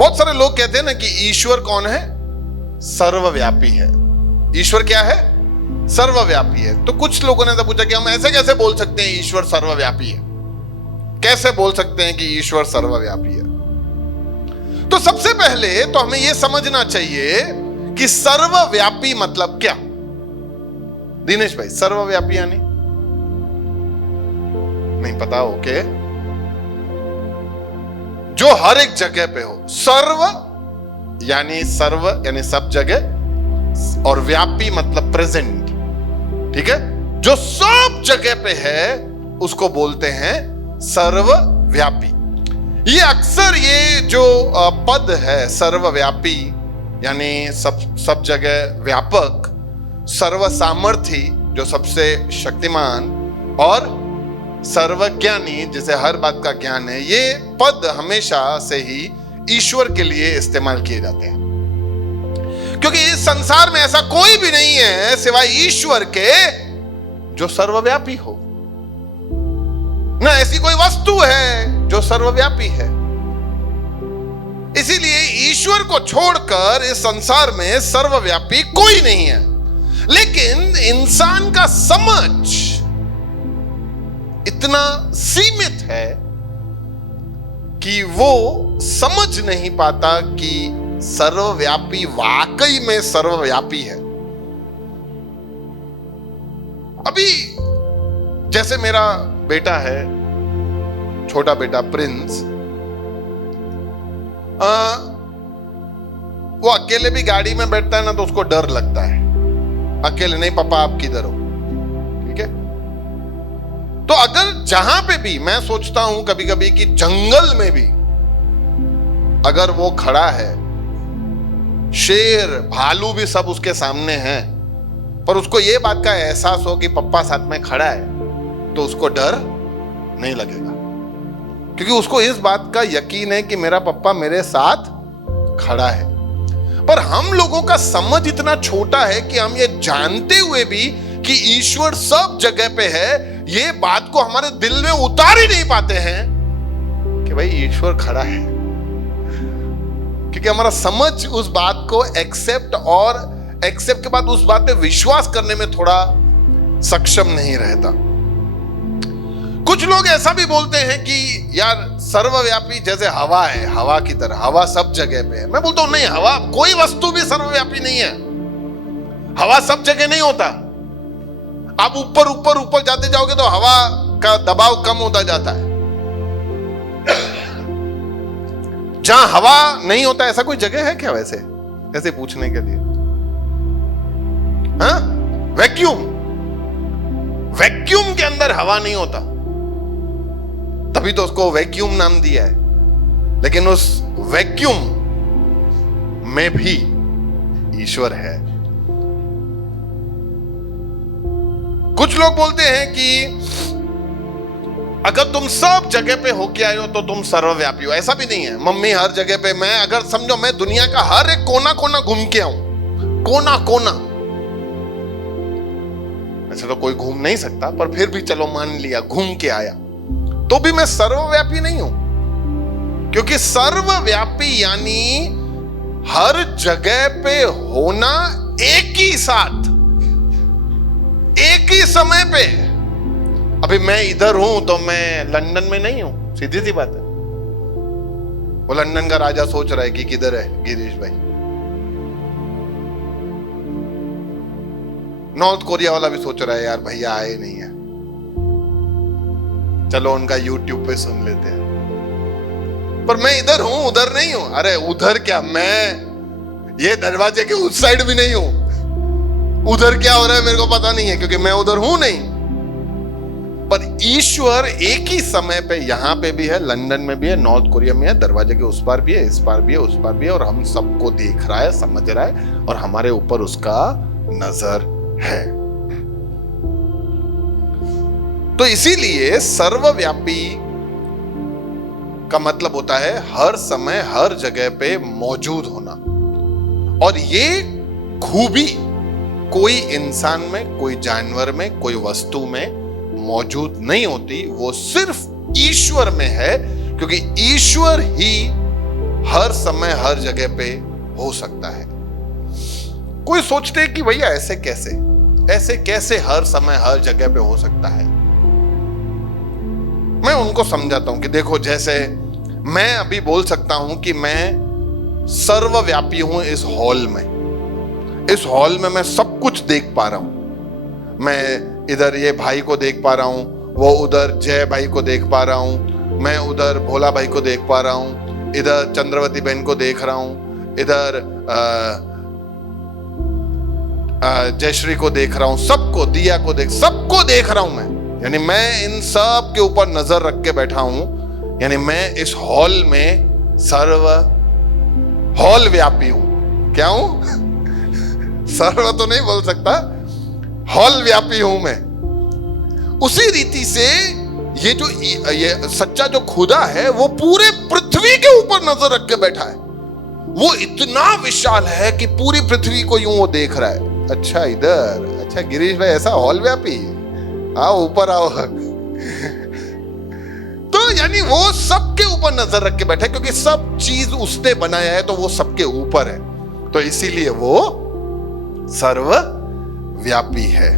बहुत सारे लोग कहते हैं ना कि ईश्वर कौन है? सर्वव्यापी है। ईश्वर क्या है? सर्वव्यापी है। तो कुछ लोगों ने तो पूछा कि हम ऐसे कैसे बोल सकते हैं ईश्वर सर्वव्यापी है? कैसे बोल सकते हैं कि ईश्वर सर्वव्यापी है? तो सबसे पहले तो हमें यह समझना चाहिए कि सर्वव्यापी मतलब क्या। दिनेश भाई, सर्वव्यापी यानी नहीं पता? ओके, जो हर एक जगह पे हो। सर्व यानी सब जगह, और व्यापी मतलब प्रेजेंट। ठीक है, जो सब जगह पे है उसको बोलते हैं सर्वव्यापी। ये अक्सर ये जो पद है सर्वव्यापी यानी सब जगह व्यापक, सर्वसामर्थी जो सबसे शक्तिमान, और सर्वज्ञानी जिसे हर बात का ज्ञान है, ये पद हमेशा से ही ईश्वर के लिए इस्तेमाल किए जाते हैं। क्योंकि इस संसार में ऐसा कोई भी नहीं है सिवाय ईश्वर के जो सर्वव्यापी हो। ना ऐसी कोई वस्तु है जो सर्वव्यापी है। इसीलिए ईश्वर को छोड़कर इस संसार में सर्वव्यापी कोई नहीं है। लेकिन इंसान का समझ इतना सीमित है कि वो समझ नहीं पाता कि सर्वव्यापी वाकई में सर्वव्यापी है। अभी जैसे मेरा बेटा है, छोटा बेटा प्रिंस, वो अकेले भी गाड़ी में बैठता है ना तो उसको डर लगता है। अकेले नहीं, पापा आप किधर हो? ठीक है, तो अगर जहां पे भी मैं सोचता हूं कभी कभी कि जंगल में भी अगर वो खड़ा है, शेर भालू भी सब उसके सामने हैं, पर उसको ये बात का एहसास हो कि पप्पा साथ में खड़ा है, तो उसको डर नहीं लगेगा, क्योंकि उसको इस बात का यकीन है कि मेरा पप्पा मेरे साथ खड़ा है। पर हम लोगों का समझ इतना छोटा है कि हम ये जानते हुए भी कि ईश्वर सब जगह पे है, ये बात को हमारे दिल में उतार ही नहीं पाते हैं कि भाई ईश्वर खड़ा है। क्योंकि हमारा समझ उस बात को एक्सेप्ट के बाद उस बात पे विश्वास करने में थोड़ा सक्षम नहीं रहता। कुछ लोग ऐसा भी बोलते हैं कि यार सर्वव्यापी जैसे हवा है, हवा की तरह, हवा सब जगह पे है। मैं बोलता हूं नहीं, हवा कोई वस्तु भी सर्वव्यापी नहीं है। हवा सब जगह नहीं होता। आप ऊपर ऊपर ऊपर जाते जाओगे तो हवा का दबाव कम होता जाता है। जहां हवा नहीं होता ऐसा कोई जगह है क्या वैसे? ऐसे पूछने के लिए। हाँ, वैक्यूम के अंदर हवा नहीं होता, तभी तो उसको वैक्यूम नाम दिया है। लेकिन उस वैक्यूम में भी ईश्वर है। कुछ लोग बोलते हैं कि अगर तुम सब जगह पे होके आए हो तो तुम सर्वव्यापी हो। ऐसा भी नहीं है। मम्मी हर जगह पे, मैं अगर समझो मैं दुनिया का हर एक कोना कोना घूम के आऊं, कोना कोना, ऐसे तो कोई घूम नहीं सकता, पर फिर भी चलो मान लिया घूम के आया, तो भी मैं सर्वव्यापी नहीं हूं। क्योंकि सर्वव्यापी यानी हर जगह पे होना, एक ही साथ, एक ही समय पे। अभी मैं इधर हूं तो मैं लंदन में नहीं हूं, सीधी सी बात है। वो लंदन का राजा सोच रहा है कि किधर है गिरीश भाई। नॉर्थ कोरिया वाला भी सोच रहा है यार भैया आए नहीं है, चलो उनका यूट्यूब पे सुन लेते हैं। पर मैं इधर हूं, उधर नहीं हूं। अरे उधर क्या, मैं ये दरवाजे के उस साइड भी नहीं हूं। उधर क्या हो रहा है मेरे को पता नहीं है, क्योंकि मैं उधर हूं नहीं। पर ईश्वर एक ही समय पे यहां पे भी है, लंदन में भी है, नॉर्थ कोरिया में है, दरवाजे के उस पार भी है, इस पार भी है, उस पार भी है, और हम सबको देख रहा है, समझ रहा है, और हमारे ऊपर उसका नजर है। तो इसीलिए सर्वव्यापी का मतलब होता है हर समय हर जगह पे मौजूद होना। और ये खूबी कोई इंसान में, कोई जानवर में, कोई वस्तु में मौजूद नहीं होती। वो सिर्फ ईश्वर में है, क्योंकि ईश्वर ही हर समय हर जगह पे हो सकता है। कोई सोचते हैं कि भैया ऐसे कैसे हर समय हर जगह पे हो सकता है। मैं उनको समझाता हूं कि देखो, जैसे मैं अभी बोल सकता हूं कि मैं सर्वव्यापी हूं इस हॉल में मैं सब कुछ देख पा रहा हूं। मैं इधर ये भाई को देख पा रहा हूं, वो उधर जय भाई को देख पा रहा हूं, मैं उधर भोला भाई को देख पा रहा हूं, इधर चंद्रवती बहन को देख रहा हूं, इधर जयश्री को देख रहा हूं, सबको, दिया को सबको देख रहा हूं मैं। यानी मैं इन सब के ऊपर नजर रख के बैठा हूं। यानी मैं इस हॉल में हॉल व्यापी हूं। क्या हूं? सर्व तो नहीं बोल सकता, हॉल व्यापी हूं मैं। उसी रीति से ये सच्चा जो खुदा है वो पूरे पृथ्वी के ऊपर नजर रख के बैठा है। वो इतना विशाल है कि पूरी पृथ्वी को यूं वो देख रहा है। अच्छा इधर, अच्छा गिरीश भाई ऐसा हॉल व्यापी, आओ ऊपर आओ। तो यानी वो सबके ऊपर नजर रख के बैठा है, क्योंकि सब चीज उसने बनाया है तो वो सबके ऊपर है। तो इसीलिए वो सर्वव्यापी है।